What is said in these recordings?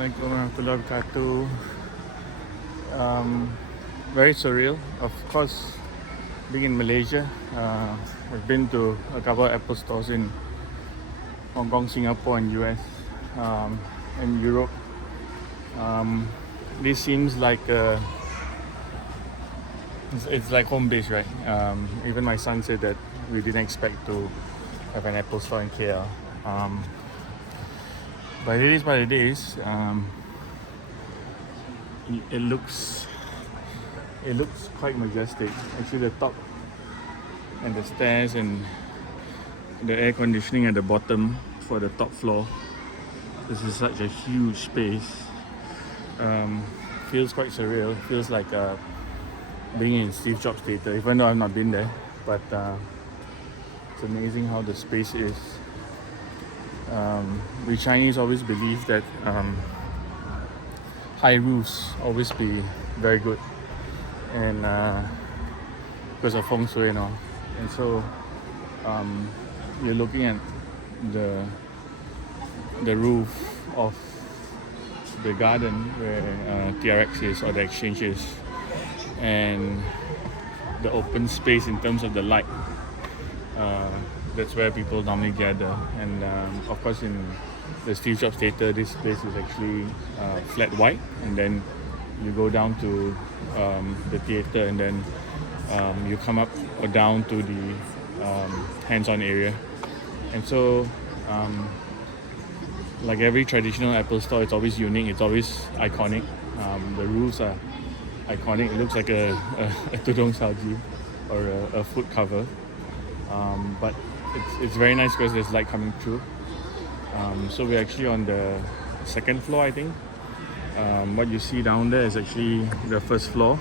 Assalamualaikum warahmatullahi wabarakatuh. Very surreal. Of course, being in Malaysia, I've been to a couple of Apple stores in Hong Kong, Singapore, and US, and Europe. This seems like it's like home base, right? Even my son said that we didn't expect to have an Apple store in KL. But it is what it is. It looks quite majestic. Actually, the top and the stairs and the air conditioning at the bottom for the top floor. This is such a huge space. Feels quite surreal. Feels like being in Steve Jobs Theatre, even though I've not been there. But it's amazing how the space is. We Chinese always believe that high roofs always be very good, and because of feng shui and all. And so you're looking at the roof of the garden where TRX is, or the exchange is, and the open space in terms of the light. That's where people normally gather, and of course in the Steve Jobs Theatre, this place is actually flat white, and then you go down to the theatre, and then you come up or down to the hands-on area. And so like every traditional Apple store, it's always unique, it's always iconic. The roofs are iconic. It looks like a tudung salji or a foot cover, but it's very nice because there's light coming through. So we're actually on the second floor, I think. What you see down there is actually the first floor,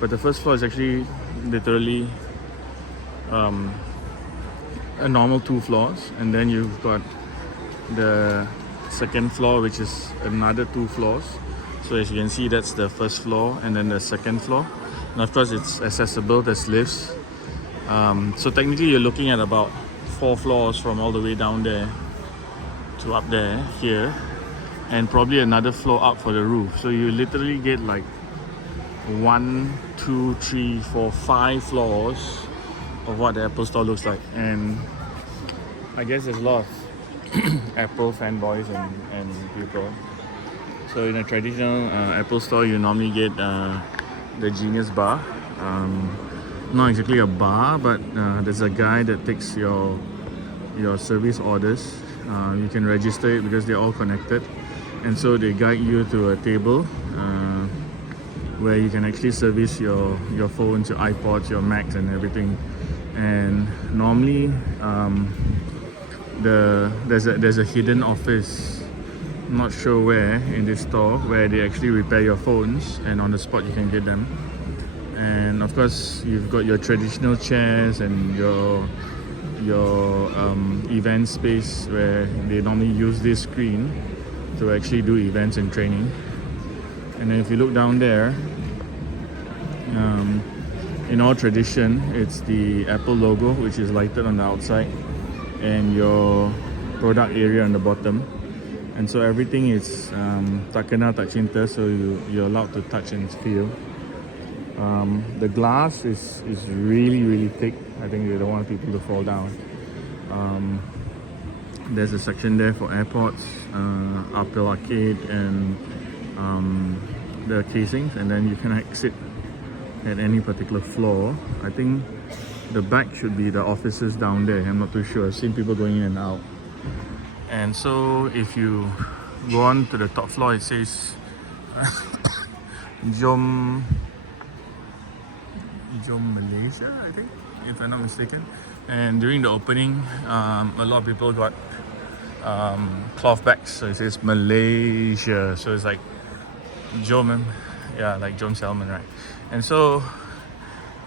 but the first floor is actually literally a normal 2 floors, and then you've got the second floor, which is another 2 floors. So as you can see, that's the first floor and then the second floor, and of course it's accessible. There's lifts. So technically you're looking at about 4 floors from all the way down there to up there here, and probably another floor up for the roof. So you literally get like 1, 2, 3, 4, 5 floors of what the Apple store looks like. And I guess there's a lot of Apple fanboys and people. So in a traditional Apple store, you normally get the Genius Bar. Not exactly a bar, but there's a guy that takes your service orders. You can register it because they're all connected, and so they guide you to a table where you can actually service your phones, your iPods, your Macs, and everything. And normally there's a hidden office, I'm not sure where, in this store, where they actually repair your phones, and on the spot you can get them. And of course you've got your traditional chairs and your event space where they normally use this screen to actually do events and training. And then if you look down there, in all tradition, it's the Apple logo, which is lighted on the outside, and your product area on the bottom. And so everything is tak kena tak cinta, so you're allowed to touch and feel. The glass is really thick. I think they don't want people to fall down. There's a section there for AirPods, Apple Arcade, and the casings, and then you can exit at any particular floor. I think the back should be the offices down there. I'm not too sure. I've seen people going in and out. And so if you go on to the top floor, it says Jom Malaysia, I think, if I'm not mistaken. And during the opening, a lot of people got cloth bags, so it says Malaysia. So it's like Jom, yeah, like Jom Salmon, right? And so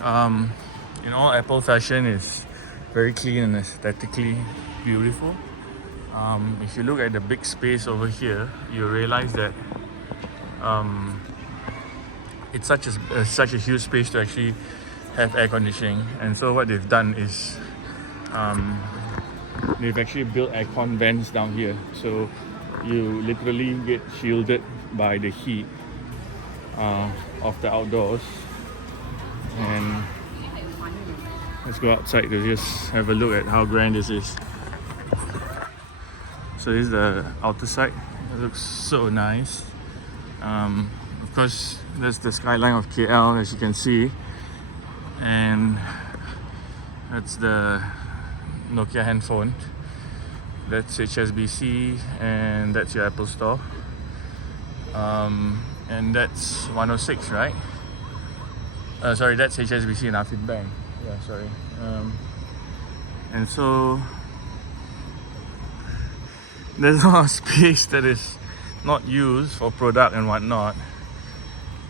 Apple fashion is very clean and aesthetically beautiful. If you look at the big space over here, you realize that it's such a huge space to actually have air conditioning. And so what they've done is they've actually built aircon vents down here. So you literally get shielded by the heat of the outdoors. And let's go outside to just have a look at how grand this is. So this is the outer side. It looks so nice. Of course, that's the skyline of KL, as you can see, and that's the Nokia handphone. That's HSBC, and that's your Apple Store. And that's 106, right? Sorry, that's HSBC and Afid Bank. Yeah, sorry. And so there's a lot of space that is not used for product and whatnot,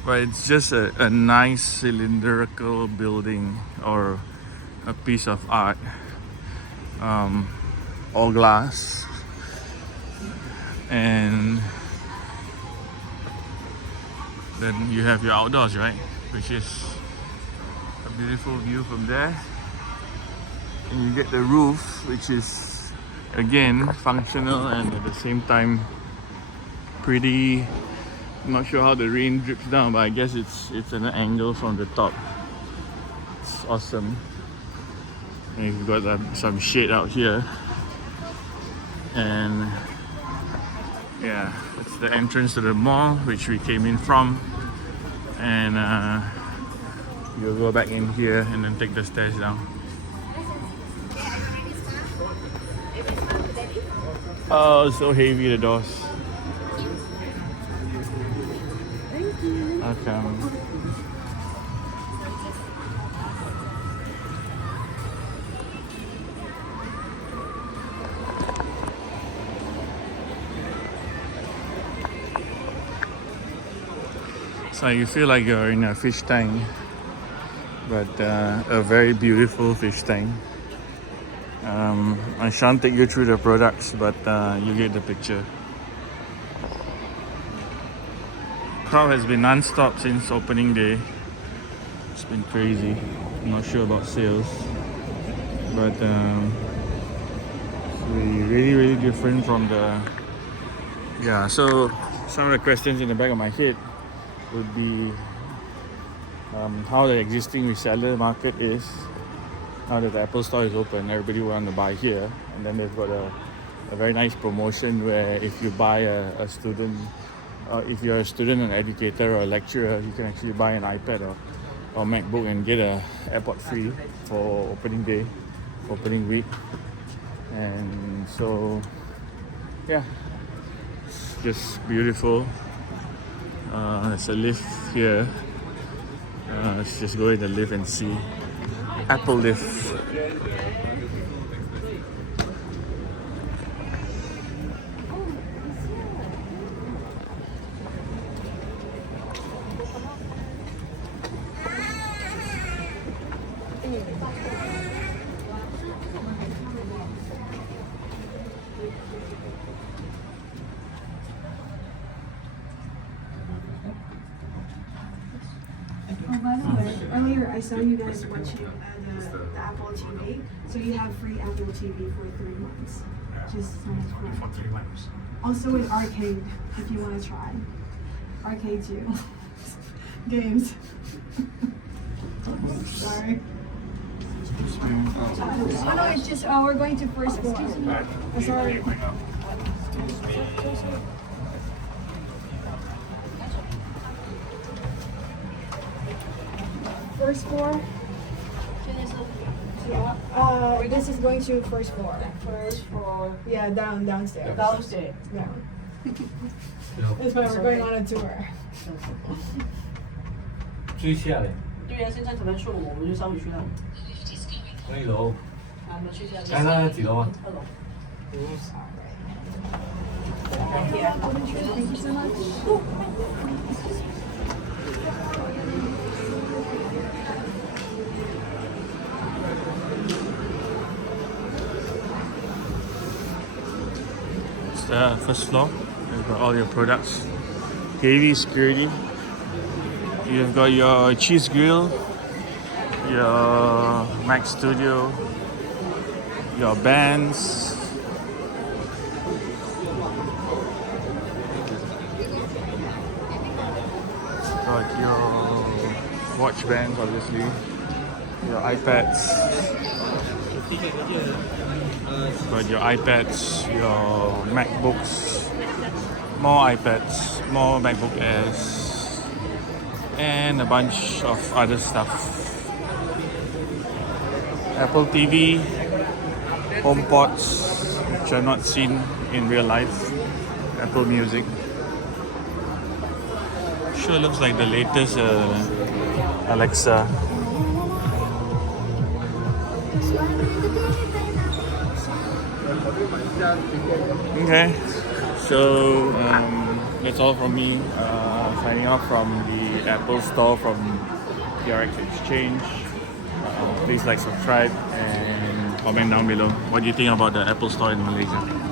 but it's just a nice cylindrical building or a piece of art, all glass, and then you have your outdoors, right, which is a beautiful view from there. And you get the roof, which is again functional and at the same time pretty. I'm not sure how the rain drips down, but I guess it's an angle from the top. It's awesome. And you've got some shade out here, and yeah, it's the entrance to the mall which we came in from. And you'll go back in here and then take the stairs down. Oh, so heavy, the doors. Thank you. Okay. So you feel like you're in a fish tank, but a very beautiful fish tank. I shan't take you through the products, but you get the picture. Crowd has been non-stop since opening day. It's been crazy. I'm not sure about sales, but it's really different from the. Yeah. So some of the questions in the back of my head would be how the existing reseller market is. Now that the Apple Store is open, everybody will want to buy here. And then they've got a very nice promotion where if you buy a student, if you're a student, an educator or a lecturer, you can actually buy an iPad or MacBook and get a AirPod free for opening day, opening week. And so, yeah, it's just beautiful. There's a lift here. Let's just go in the lift and see. Apple lift. Earlier I saw you guys watching the Apple TV, so you have free Apple TV for 3 months. Just so much fun. For 3 months. Also in arcade, if you want to try. Arcade too. Games. Sorry. Oh no, it's just we're going to first floor. Oh, sorry. First floor. This is going to first floor. First floor, Yeah, downstairs. downstairs. Down. That's why we're going on a tour. 最下嘞，对呀，现在可能说我们就稍微去那里。那一楼，啊，我们去下。刚刚几楼啊？ 2楼。 Thank you so much. It's the first floor. You've got all your products. Heavy security. You've got your cheese grill, your Mac Studio, your bands. watch bands, obviously. Your iPads. Got your iPads, your MacBooks, more iPads, more MacBook Airs, and a bunch of other stuff. Apple TV, HomePods, which are not seen in real life. Apple Music. Sure looks like the latest Alexa. Okay, so that's all from me. Signing off from the Apple Store from TRX Exchange. Please like, subscribe, and comment down below. What do you think about the Apple Store in Malaysia?